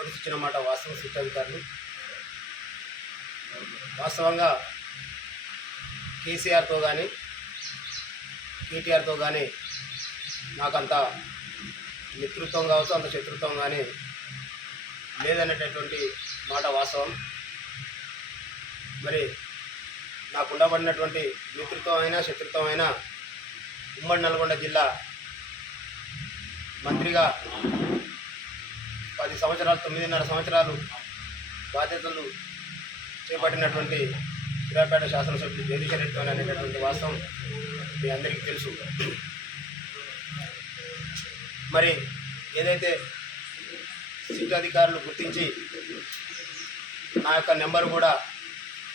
Notice మాట వాస్తవం SIT వాస్తవంగా కేసీఆర్తో కానీ కేటీఆర్తో కానీ నాకంత మిత్రుత్వం కావచ్చు అంత శత్రుత్వం కానీ లేదనేటటువంటి మాట వాస్తవం. మరి నాకు ఉండబడినటువంటి మిత్రుత్వం అయినా శత్రుత్వం అయినా ఉమ్మడి నల్గొండ జిల్లా మంత్రిగా పది సంవత్సరాలు తొమ్మిదిన్నర సంవత్సరాలు బాధ్యతలు చేపట్టినటువంటి సూర్యాపేట శాసనసభ్యులు జగదీశ్వర రెడ్డితో అనేటటువంటి వాస్తవం మీ అందరికీ తెలుసు. మరి ఏదైతే సిట్ అధికారులు గుర్తించి నా యొక్క నెంబర్ కూడా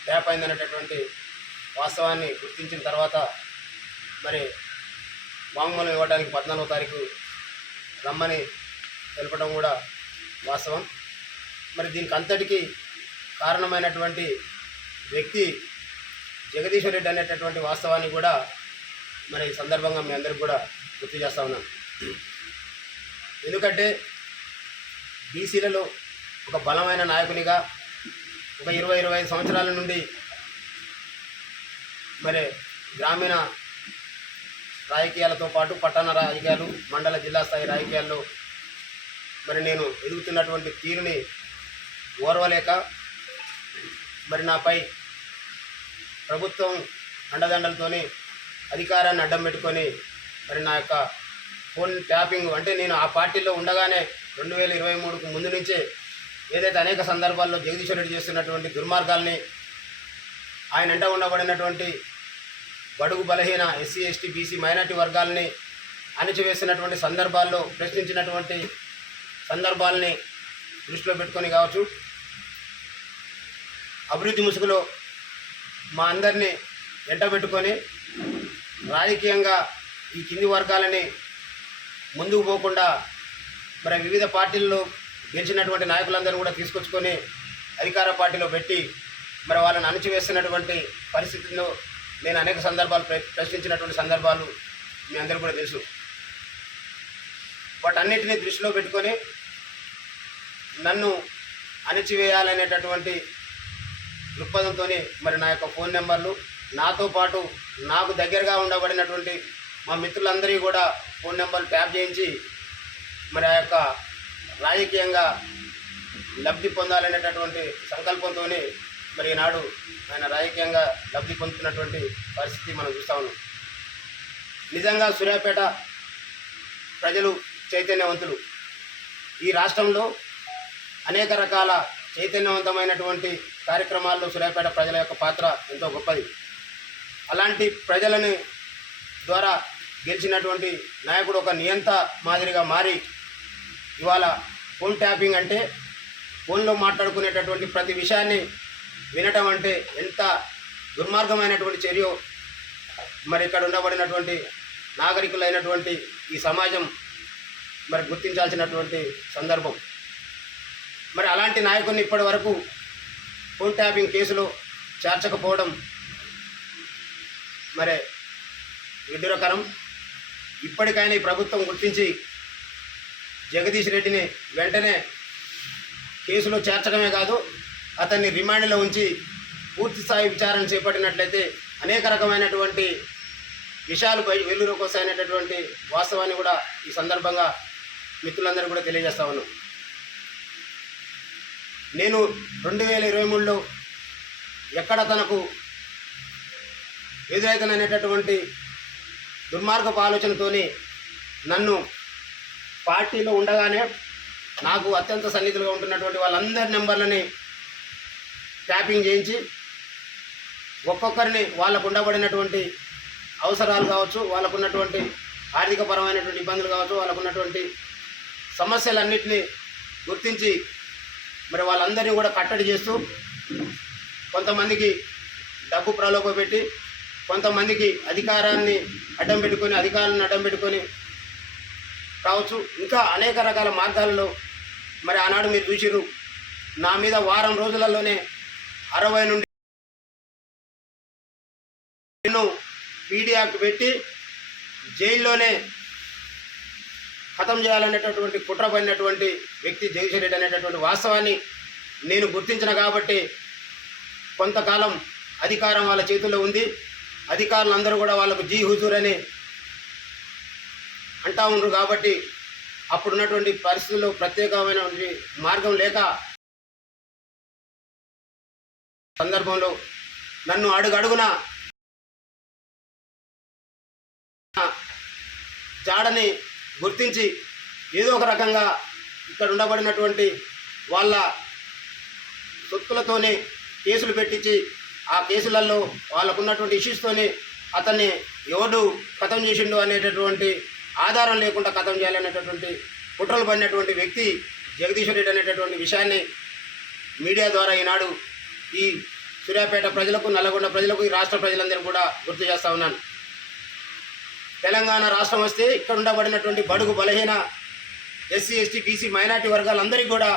ట్యాప్ అయిందనేటటువంటి వాస్తవాన్ని గుర్తించిన తర్వాత మరి వాంగ్మూలం ఇవ్వడానికి పద్నాలుగో తారీఖు రమ్మని తెలపడం కూడా వాస్తవం. మరి దీనికి అంతటికీ కారణమైనటువంటి వ్యక్తి జగదీశ్వర్ రెడ్డి అనేటటువంటి వాస్తవాన్ని కూడా మరి ఈ సందర్భంగా మీ అందరికి కూడా గుర్తు చేస్తా ఉన్నాను. ఎందుకంటే బీసీలలో ఒక బలమైన నాయకునిగా ఒక ఇరవై ఇరవై ఐదు సంవత్సరాల నుండి మరి గ్రామీణ రాజకీయాలతో పాటు పట్టణ రాజకీయాలు మండల జిల్లా స్థాయి రాజకీయాల్లో మరి నేను ఎదుగుతున్నటువంటి తీరుని ఓర్వలేక మరి నాపై ప్రభుత్వం అండదండలతోని అధికారాన్ని అడ్డం పెట్టుకొని మరి నా యొక్క ఫోన్ ట్యాపింగ్ అంటే నేను ఆ పార్టీలో ఉండగానే రెండు వేల ఇరవై మూడుకు ముందు నుంచే ఏదైతే అనేక సందర్భాల్లో జగదీశ్వర రెడ్డి చేస్తున్నటువంటి దుర్మార్గాల్ని ఆయన వెంట ఉండబడినటువంటి బడుగు బలహీన ఎస్సీ ఎస్టీ బీసీ మైనార్టీ వర్గాల్ని అణిచివేసినటువంటి సందర్భాల్లో ప్రశ్నించినటువంటి సందర్భాల్ని దృష్టిలో పెట్టుకొని కావచ్చు. అభివృద్ధి ముసుగులో మా అందరినీ ఎంటబెట్టుకొని రాజకీయంగా ఈ కింది వర్గాలని ముందుకు పోకుండా మరి వివిధ పార్టీల్లో గెలిచినటువంటి నాయకులందరూ కూడా తీసుకొచ్చుకొని అధికార పార్టీలో పెట్టి మరి వాళ్ళని అణచివేస్తున్నటువంటి పరిస్థితుల్లో నేను అనేక సందర్భాలు ప్ర- ప్రశ్నించినటువంటి సందర్భాలు మీ అందరూ కూడా తెలుసు. వాటన్నిటిని దృష్టిలో పెట్టుకొని నన్ను అణచివేయాలనేటటువంటి దృక్పథంతో మరి నా యొక్క ఫోన్ నెంబర్లు నాతో పాటు నాకు దగ్గరగా ఉండబడినటువంటి మా మిత్రులందరికీ కూడా ఫోన్ నెంబర్లు ట్యాప్ చేయించి మరి ఆ యొక్క రాజకీయంగా లబ్ధి పొందాలనేటటువంటి సంకల్పంతో మరి ఈనాడు ఆయన రాజకీయంగా లబ్ధి పొందుతున్నటువంటి పరిస్థితి మనం చూస్తా ఉన్నాం. నిజంగా సూర్యాపేట ప్రజలు చైతన్యవంతులు. ఈ రాష్ట్రంలో అనేక రకాల చైతన్యవంతమైనటువంటి కార్యక్రమాల్లో సూర్యాపేట ప్రజల యొక్క పాత్ర ఎంతో గొప్పది. అలాంటి ప్రజలని ద్వారా గెలిచినటువంటి నాయకుడు ఒక నియంత మాదిరిగా మారి ఇవాళ ఫోన్ ట్యాపింగ్ అంటే ఫోన్లో మాట్లాడుకునేటటువంటి ప్రతి విషయాన్ని వినటం అంటే ఎంత దుర్మార్గమైనటువంటి చర్య మరి ఇక్కడ ఉండబడినటువంటి నాగరికులైనటువంటి ఈ సమాజం మరి గుర్తించాల్సినటువంటి సందర్భం. మరి అలాంటి నాయకుడిని ఇప్పటి వరకు ఫోన్ ట్యాపింగ్ కేసులో చేర్చకపోవడం మరి విడ్డూరకరం. ఇప్పటికైనా ఈ ప్రభుత్వం గుర్తించి జగదీష్ రెడ్డిని వెంటనే కేసులో చేర్చడమే కాదు అతన్ని రిమాండ్లో ఉంచి పూర్తి స్థాయి విచారణ చేపట్టినట్లయితే అనేక రకమైనటువంటి విషయాలు బయ వెలుగులోకి వస్తాయనేటటువంటి వాస్తవాన్ని కూడా ఈ సందర్భంగా మిత్రులందరూ కూడా తెలియజేస్తా ఉన్నాం నేను రెండు వేల ఇరవై మూడులో ఎక్కడ తనకు ఎదురైతననేటటువంటి దుర్మార్గపు ఆలోచనతోని నన్ను పార్టీలో ఉండగానే నాకు అత్యంత సన్నిహితులుగా ఉంటున్నటువంటి వాళ్ళందరి నెంబర్లని ట్యాపింగ్ చేయించి ఒక్కొక్కరిని వాళ్ళకు ఉండబడినటువంటి అవసరాలు కావచ్చు వాళ్ళకు ఉన్నటువంటి ఆర్థికపరమైనటువంటి ఇబ్బందులు కావచ్చు వాళ్ళకు ఉన్నటువంటి సమస్యలన్నింటినీ గుర్తించి మరి వాళ్ళందరినీ కూడా కట్టడి చేస్తూ కొంతమందికి డబ్బు ప్రలోభపెట్టి కొంతమందికి అధికారాన్ని అడ్డం పెట్టుకొని అధికారాన్ని అడ్డం పెట్టుకొని కావచ్చు ఇంకా అనేక రకాల మార్గాలలో మరి ఆనాడు మీరు చూసిరు నా మీద వారం రోజులలోనే అరవై నుండి నేను పీడియాకు పెట్టి జైల్లోనే ఖతం చేయాలనేటటువంటి కుట్ర పడినటువంటి వ్యక్తి జగదీశ్వర్ రెడ్డి అనేటటువంటి వాస్తవాన్ని నేను గుర్తించిన కాబట్టి కొంతకాలం అధికారం వాళ్ళ చేతుల్లో ఉంది. అధికారులందరూ కూడా వాళ్ళకు జీ హుజూర్ అని అంటా ఉండరు కాబట్టి అప్పుడున్నటువంటి పరిస్థితుల్లో ప్రత్యేకమైన మార్గం లేక సందర్భంలో నన్ను అడుగడుగున జాడని గుర్తించి ఏదో ఒక రకంగా ఇక్కడ ఉండబడినటువంటి వాళ్ళ సొత్తులతోనే కేసులు పెట్టించి ఆ కేసులలో వాళ్ళకున్నటువంటి ఇష్యూస్తోనే అతన్ని ఎవడు కథం చేసిండు అనేటటువంటి ఆధారం లేకుండా కథం చేయాలనేటటువంటి కుట్రలు పడినటువంటి వ్యక్తి జగదీశ్వర్ రెడ్డి అనేటటువంటి విషయాన్ని మీడియా ద్వారా ఈనాడు ఈ సూర్యాపేట ప్రజలకు నల్లగొండ ప్రజలకు ఈ రాష్ట్ర ప్రజలందరూ కూడా గుర్తు చేస్తూ ఉన్నాను. తెలంగాణ రాష్ట్రం వస్తే ఇక్కడ ఉండబడినటువంటి బడుగు బలహీన ఎస్సీ ఎస్టీ బీసీ మైనార్టీ వర్గాలందరికీ కూడా